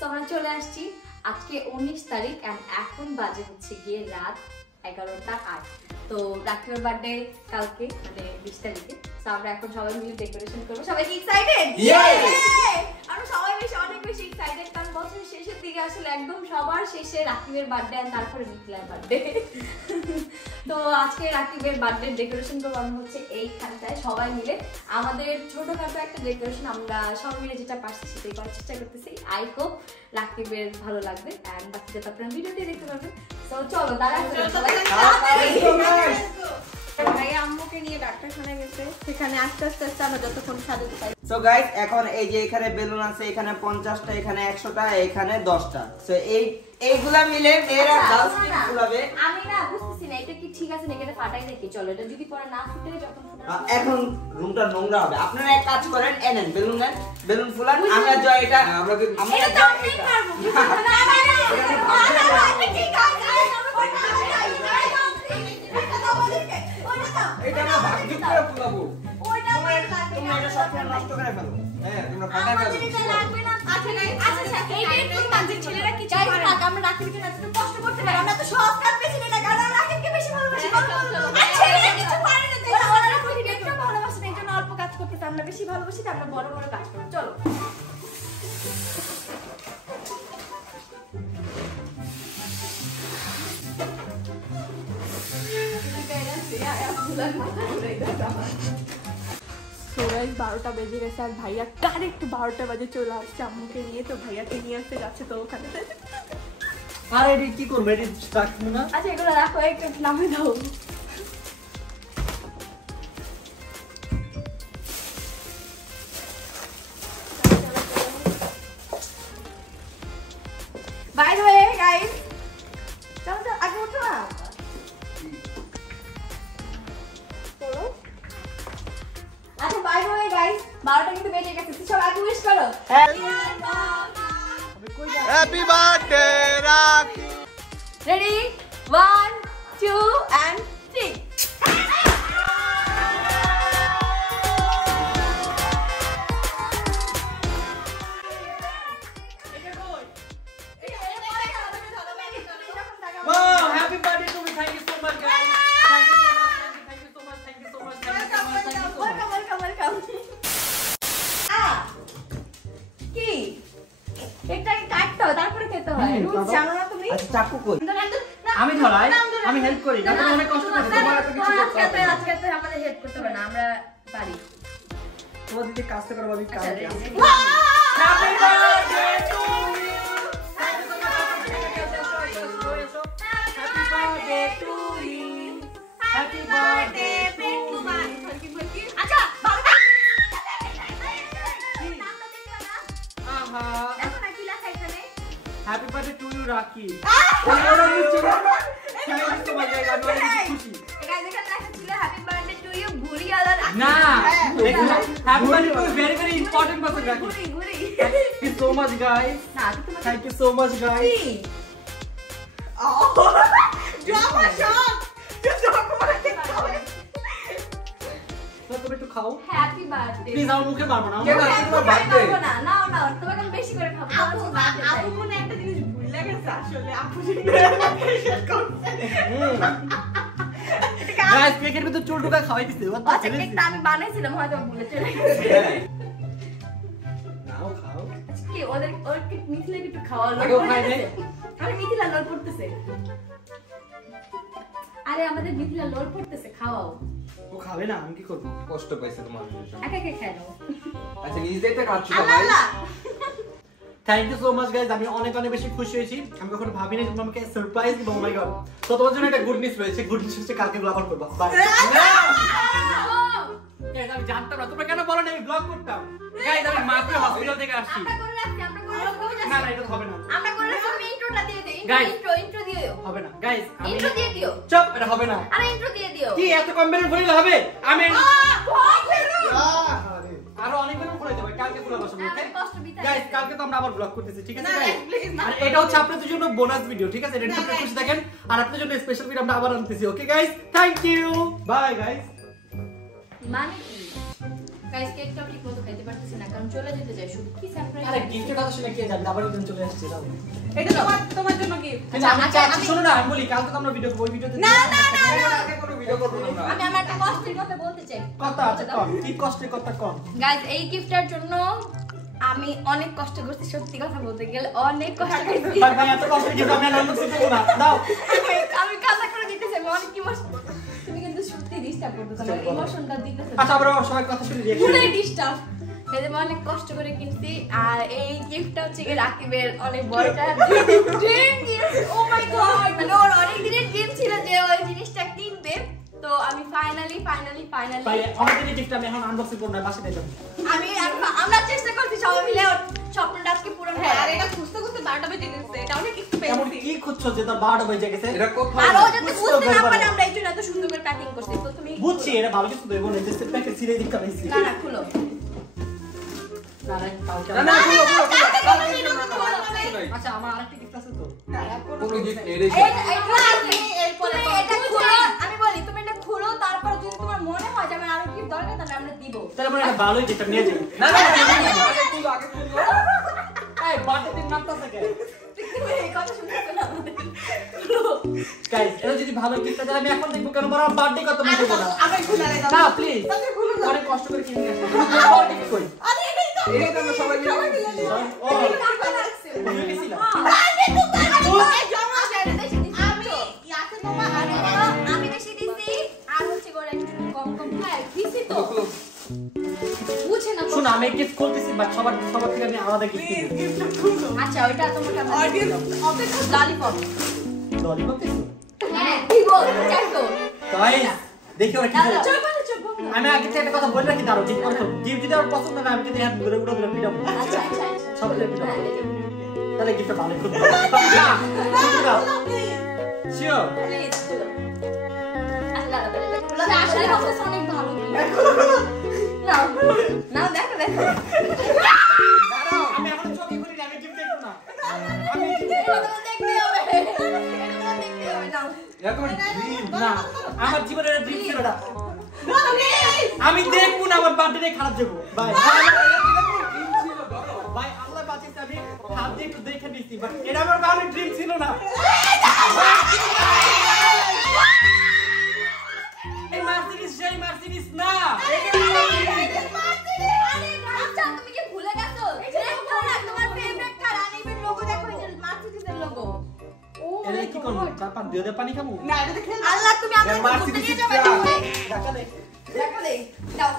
তো আমরা চলে আসছি আজকে 19 তারিখ এন্ড এখন বাজে হচ্ছে গিয়ে রাত 11:08। তো রাকিবের বার্থডে কালকে মানে 20 তারিখে। তো আমরা এখন সবাই মিলে ডেকোরেশন করব। সবাই কি এক্সাইটেড? আমরা সবাই বেশ অনেক বেশি এক্সাইটেড কারণ বছরের শেষের দিকে আসলে একদম সবার শেষে রাকিবের বার্থডে আর তারপরে মিথিলার বার্থডে। তো আজকে রাকিবের বার্থডে ডেকোরেশন করব আমরা হচ্ছে এইখানটায় সবাই মিলে। আমাদের ছোটখাটো একটা ডেকোরেশন আমরা সবাই মিলে যেটা পারছি সেটাই করার চেষ্টা করতেছি। আই হোপ রাকিবের ভালো লাগবে এন্ড বাকিটা তো আপনারা ভিডিওতে দেখতে পারবেন। তো চলো দাঁড়ান সবাই ভাই আম্মুকে নিয়ে ডাক্তারখানায় গেছে, সেখানে আস্তে আস্তে আমরা যতক্ষণ সাজাতে পারি। সো গাইস এখন এই যে এখানে বেলুন আছে, এখানে 50টা, এখানে 100টা, এখানে 10টা। সো এইগুলা মিলে মেয়েরা 10 টি ফুলাবে। আমি না বুঝতেছি না এটা কি ঠিক আছে নাকি, এটা ফাটাই দেখি। চলো এটা যদি পরে না ফুটে যখন এখন রুমটা নোংরা হবে। আপনারা এক কাজ করেন, এনেন বেলুন, নেন বেলুন ফুলান। আমরা জয় এটা আমরা এটা তো আমি পারবো। না না না এটা ঠিক আছে। এটা আমরা ভাগ্য করে ফুলাবো। ওইটা তোমরা এটা সব নষ্ট করে ফেলো। হ্যাঁ তোমরা ফাটাই ফেলো। এটা লাগবে না। আচ্ছা গাইস, আচ্ছা এইটা একটু মাঝে ছেলেরা কিছু পারে না। আমরা রাকিবকে না একটু কষ্ট করতে পারি। আমরা তো সব কাজ বেশি না, কারণ রাকিবকে বেশি ভালোবাসি। আচ্ছা ছেলেরা কিছু পারে না। ওরা প্রতিটা একটু ভালোবাসে না, এইজন্য অল্প কাজ করতে। আমরা বেশি ভালোবাসি, আমরা বড় বড় কাজ করব। চলো সোরাইজ 12টা বেজে গেছে আর ভাইয়া ডাইরেক্ট 12টা বাজে চলে আসছে আম্মুকে নিয়ে। তো ভাইয়াকে নিয়ে আসতে যাচ্ছে তো ওখানে। আর এডি কি করব? এডি রাখবো না। আচ্ছা এগুলো রাখো, একটু নামে দাও। বাই দ্য ওয়ে গাইস, চলো তো আগে উঠো না। চলো আচ্ছা বাই দ্য ওয়ে গাইস, 12টা কিন্তু বেজে গেছে। সব আগে উইশ করো। Happy birthday Raki. Ready 1 2 and 3। Wow, happy birthday to me. Thank you so much guys. Thank you so much. Thank you so much. Thank you so much. Thank you so much. Thank you so much. Welcome কি এটা কাটতে হয় তারপরে খেতে হয়। Rules জানো না তুমি? আচ্ছা চাকু কই? আমি ধরাই, আমি হেল্প করি। না অনেক কষ্ট করে তোমার এত কিছু করতে হবে না। আজকে তো আমাদের হেল্প করতে হবে না, আমরা পারি। তোমার দিদি কাজটা করব আমি কাজ করি। Happy birthday to you. Happy birthday to you. Happy birthday to you. আচ্ছা বাবা আহা এখন কি লেখা এখানে? Happy birthday to you Raki. ওরা নিচে thank you so much guys, আমি অনেক খুশি। গাইস এখানে লেখা ছিল হ্যাপি বার্থডে টু ইউ ঘুরিয়ালা রাকি। না দেখো happy birthday to very very important person Raki. ঘুরি thank you so much guys. না তুমি thank you so much guys. Drama shot তুমি একটু খাও হ্যাপি বার্থডে। প্লিজ আমার মুখে মারবো না। তোমার বার্থডে। না না না তোমাকে আমি বেশি করে খাবো। আপু মনে একটা জিনিস ভুল লেগেছে আসলে। আপু গাইস কেকের ভিতর চুল ঢোকা খাওয়াই দিতে ও তো আচ্ছা ছেড়ে কেকটা আমি বানাইছিলাম, হয়তো ভুলে চলে গেছে। নাও খাও। কি ওদের ওর কি মিথিলা একটু খাওয়া আগেও খাই নাই। আরে মিথিলা লোল পড়তেছে। আরে আমাদের মিথিলা লোল পড়তেছে, খাওয়াও। ও খাবে না, আমি কি করব? কষ্ট পাইছে তোমার জন্য। একা একা খাই নাও। আচ্ছা নিজেই তো খাচ্ছ না আল্লাহ ভাই। Allah thank you so much guys, আমি অনেক অনেক বেশি খুশি হয়েছি। আমি কখনো ভাবিনি তোমরা আমাকে সারপ্রাইজ দিবে। ও মাই গড। তো তোমার জন্য একটা গুড নিউজ রয়েছে। গুড নিউজ হচ্ছে কালকে ব্লগ করব। বাই। গাইস আমি জানতাম না তোমরা কেন বলো না আমি ব্লগ করতাম। গাইস আমি মাত্র হসপিটাল থেকে আসছি। আমরা করে রাখছি, আমরা করে রাখছি। না না এটা তো হবে না। আমরা করে রাখছি, তুমি ইন্ট্রোটা দিয়ে দিও। Guys. ইন্ট্রো দিয়ে দিও। হবে না গাইস। আমি ইন্ট্রো দিয়ে দিও। চুপ, এটা হবে না। আরে ইন্ট্রো দিয়ে দিও। কি এত কম বেলুন ফুলালে হবে? আমি ভয় পেলো। আরো অনেক বেলুন ফুলাই দেব। কালকে ফুলাবো সব। ওকে কষ্ট বিতাই। গাইস কালকে তো আমরা আবার ব্লগ করতেছি, ঠিক আছে না, গাইস? please, না। আর এটা হচ্ছে আপনাদের জন্য বোনাস ভিডিও, ঠিক আছে? এটা আপনারা খুশি থাকেন আর আপনাদের জন্য স্পেশাল ভিডিও আমরা আবার আনতেছি। Okay guys, thank you, bye guys. মানে কি গাইস কেকটা ঠিকমতো খাইতে পারতেছি না কারণ চলে যেতে চাই শুধু কি সারপ্রাইজ আরে গিফটের কথা শুনে কে জানে আবার একজন চলে আসছে দাও এটা তোমার জন্য গিফট। কিন্তু আমি চাচ্ছি শোনো না আমি বলি কালকে তো আমরা ভিডিও করব ওই ভিডিওতে না না না আগে কোনো ভিডিও করব না আমরা। আমি আমার একটা কষ্টের কথা বলতে চাই কথা আছে কম কি কষ্টের কথা কম গাইস এই গিফটের জন্য আমি অনেক কষ্ট করছি সত্যি কথা বলতে গেলে অনেক কষ্ট করছি ভাই ভাই এত কষ্ট কি আমি আর কিছু দেব না দাও আমি কান্না করে দিতেছি আমি অনেক ইমোশন তুমি কিন্তু সত্যি ডিস্টার্ব করতেছো আমার ইমোশনটা দিতেছো আচ্ছা আমরা সবাই কথা শুনে রিঅ্যাকশন পুরোই ডিস্টার্ব এই যে আমি অনেক কষ্ট করে কিনছি আর এই গিফটটা হচ্ছে কি রাকিবের অনেক বড় একটা ড্রিম গিফট ও মাই গড মানে ওর অনেক দিনের ড্রিম ছিল যে ওই জিনিসটা কিনবে তো আমি ফাইনালি ভাই অনেকদিনই গিফট আমি এখন আনবক্সিং করব না বাসে যাবো আমরা চেষ্টা করছি সবাই মিলে ওর স্বপ্নটা আজকে পূরণ হ্যাঁ আর করার এটা খুঁজতে খুঁজতে 12টা বেজে গেছে। এটা অনেক এমন এক্সপেন্সিভ। কি খুঁজছো যে তোর 12টা বেজে গেছে এটা কোথায় আর ও যাতে বুঝতে না পারে আমরা এই জন্য এত সুন্দর করে প্যাকিং করছি তো তুমি বুঝছি এটা ভালো কিছু দেবো না জাস্ট প্যাকেট সিরে দিতে পারছি না না খুলো না না কালকে না না খুলো আচ্ছা আমার আরেকটা গিফট আছে তো কোনো গিফট নেই রে আমি বলি তুমি এটা খুলো তারপর যদি তোমার মনে হয় যে আমার আরো কি দরকার তাহলে আমরা দিব তাহলে আমরা একটা ভালোই গিফট নিয়ে যাই না না আগে খুলো এই বার্থডে দিন নামতাছে কে তুমি এই কথা শুনতে না গাইস এটা যদি ভালো গিফট তাহলে আমি এখন দেখব কেন বড় বার্থডে কত মনে করব না আগে খুলে দাও। না প্লিজ তাতে খুলে দাও। অনেক কষ্ট করে কিনে আসছি তোমার গিফট কই আরে এটাই তো এই তো আমরা সবাই মিলে ও এটা টাকা লাগছে। বুঝে গেছিলা আরে তুমি এই জমা আমি বেশি দিছি আমি ইয়াতে তোমার আমি বেশি দিছি আর হচ্ছে করে একটু কম কম হ্যাঁ দিছি তো খুলো বুঝে না শুন আমি গিফট করতেছি বাট সবার থেকে আমি আলাদা গিফট প্লিজ দিই গিফটটা খুলো। আচ্ছা ওইটা তোমাকে আমরা অডিয়েন্স অপেক্ষা ললিপপ ললিপপ দিছো হ্যাঁ দিব চাই তো গাইস দেখি ওরা কি দাও, বলে। দাও। চুপ বন্ধ। আমি আগে থেকে একটা কথা বলে রাখি দাঁড়ো ঠিক করো গিফট দিতে আমার পছন্দ না আমি কিন্তু হ্যাঁ ঘুরে ঘুরে ঘুরে পিটাবো আচ্ছা আচ্ছা সব দিলে পিটাবো হ্যাঁ, এই যে, তাহলে গিফটটা ভালো করবো না শুনতে দাও শিওর please, খুলো। আচ্ছা, দাঁড়াও, দাঁড়াও, খুলো। আসলে ভাবতেছি অনেক ভালো gift। নাও, নাও, দেখো, দেখো। আমি এখন চোখে করি না আমি গিফট দেখব না আমি এটা তোমার দেখতে হবে। এটা তোমার দেখতে হবে, নাও। এটা তোমার ড্রিম না আমার জীবনের ড্রিম ছিল না প্লিজ আমি দেখবো না আমার বার্থডে খারাপ যাবো বাই ড্রিম ছিল ধরো ভাই আল্লাহ বাঁচিয়েছে আমি হাত দিয়ে একটু দেখে নিচ্ছি বাট এটা আমার বার্থডে ড্রিম ছিল না এই মার্সিডিজ সেই মার্সিডিজ না আচ্ছা, তুমি কি ভুলে গেছো? দেখো না, তোমার favorite car, আনিবের logo দেখো, এই যে Mercedes-এর logo। এটা কি করবো চার পাঁচ দিয়ে পানি খাবো না এটা খেল আল্লাহ, তুমি আমাকে ঘুরতে নিয়ে যাবে তুমি? দেখা দেখ দেখো দে, দাও।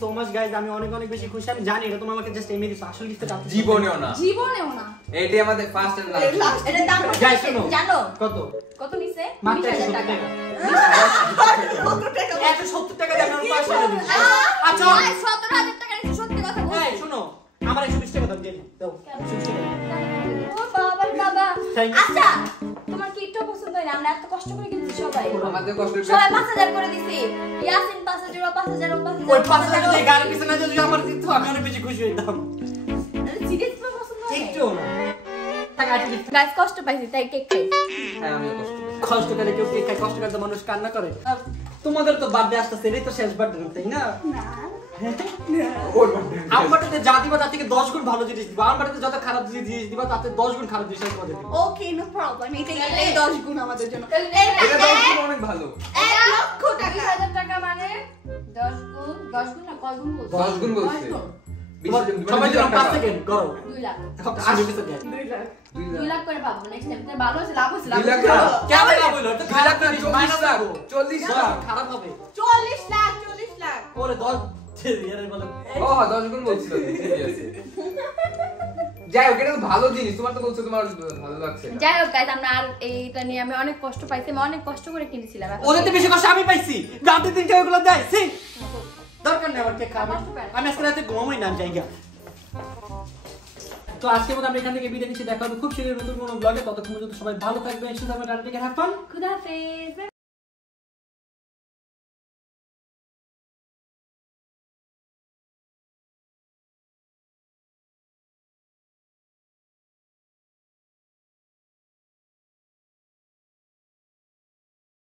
সো মাচ গাইস আমি অনেক অনেক বেশি খুশি আমি জানি এটা তুমি আমাকে জাস্ট এমনি দিছো আসল গিফটটা কাছে জীবনেও না জীবনেও না। এটাই আমাদের ফার্স্ট এন্ড লাস্ট এটার দাম কত Guys, নিছে? শোনো। জানো? কত কত নিছে? মাত্র 20,000 170 টাকা। টাকা 170 টাকা দিয়ে আমি 500 টাকা দিচ্ছি আচ্ছা ভাই, 17,000 টাকা নিছে, সত্যি কথা বলছি। এই শোনো আমার 120 টাকা দাও দিয়ে দাও 120 টাকা ও বাবা রে বাবা। Thank you. আচ্ছা, তোমার কি একটু পছন্দ হয় না? আমরা এত কষ্ট করে কিনছি সবাই। আমাদের কষ্ট সবাই 5,000 করে দিছি। ইয়াসিন 5,000, ও 5,000, ও 5,000, ওই 500 টাকা দিয়ে গাড়ির পিছনে যদি আমার দিত আমি অনেক বেশি খুশি হইতাম সিরিয়াস তোমার পছন্দ হয়? একটু না টাকা আটি গাইস কষ্ট পাইছি তাই কেক খাই। হ্যাঁ আমি কষ্ট কষ্ট করে কেউ কেক খায় কষ্ট করে তো মানুষ কান্না করে আর তোমাদের তো বার্থডে আসতেছে এটাই তো শেষ বার্থডে তাই না ওর বার্থডে আমার বার্থডে যা দিবা তার থেকে 10 গুণ ভালো জিনিস দিবা আমার বার্থডে যত খারাপ জিনিস দিবা তাতে 10 গুণ খারাপ জিনিস আমি তোমাদের দিব ওকে নো প্রবলেম এটাই 10 গুণ আমাদের জন্য এটা তো অনেক ভালো 1 লক্ষ টাকা 20,000 টাকা মানে 10 গুণ না কয় গুণ বলছো? 10 গুণ বলছে তোমার সবাই জন্য 5 সেকেন্ড করো 2 লাখ। আসবে কিছু দেখ 2 লাখ 2 লাখ করে পাবো নেক্সট টাইম। তাই ভালো হয়েছে, লাভ হয়েছে, লাভ 2 লাখ হয়েছে। না। কেমন না বলো এটা 2 লাখ না, 40 লাখ 40 40 লাখ খারাপ হবে 40 লাখ ওরে 10 ইয়ারে বলো ও 10 গুণ বলছিল ঠিক আছে যাই হোক এটা তো ভালো জিনিস তোমার তো বলছো তোমার ভালো লাগছে না। যাই হোক গাইস, আমরা আর এইটা নিয়ে আমি অনেক কষ্ট পাইছি, আমি অনেক কষ্ট করে কিনেছিলাম। এখন ওদের তো বেশি কষ্ট আমি পাইছি রাতে দিন কেউ এগুলো দেয় সি দরকার নেই আমার কেক খাওয়া আমি আজকে রাতে ঘুমাবোই না জায়গা তো আজকের মতো আমরা এখান থেকে বিদায় নিচ্ছি দেখা হবে খুব শীঘ্রই নতুন কোনো ব্লগে ততক্ষণ পর্যন্ত সবাই ভালো থাকবেন সুস্থ থাকবেন আর হ্যাভ ফান খুদা হাফেজ।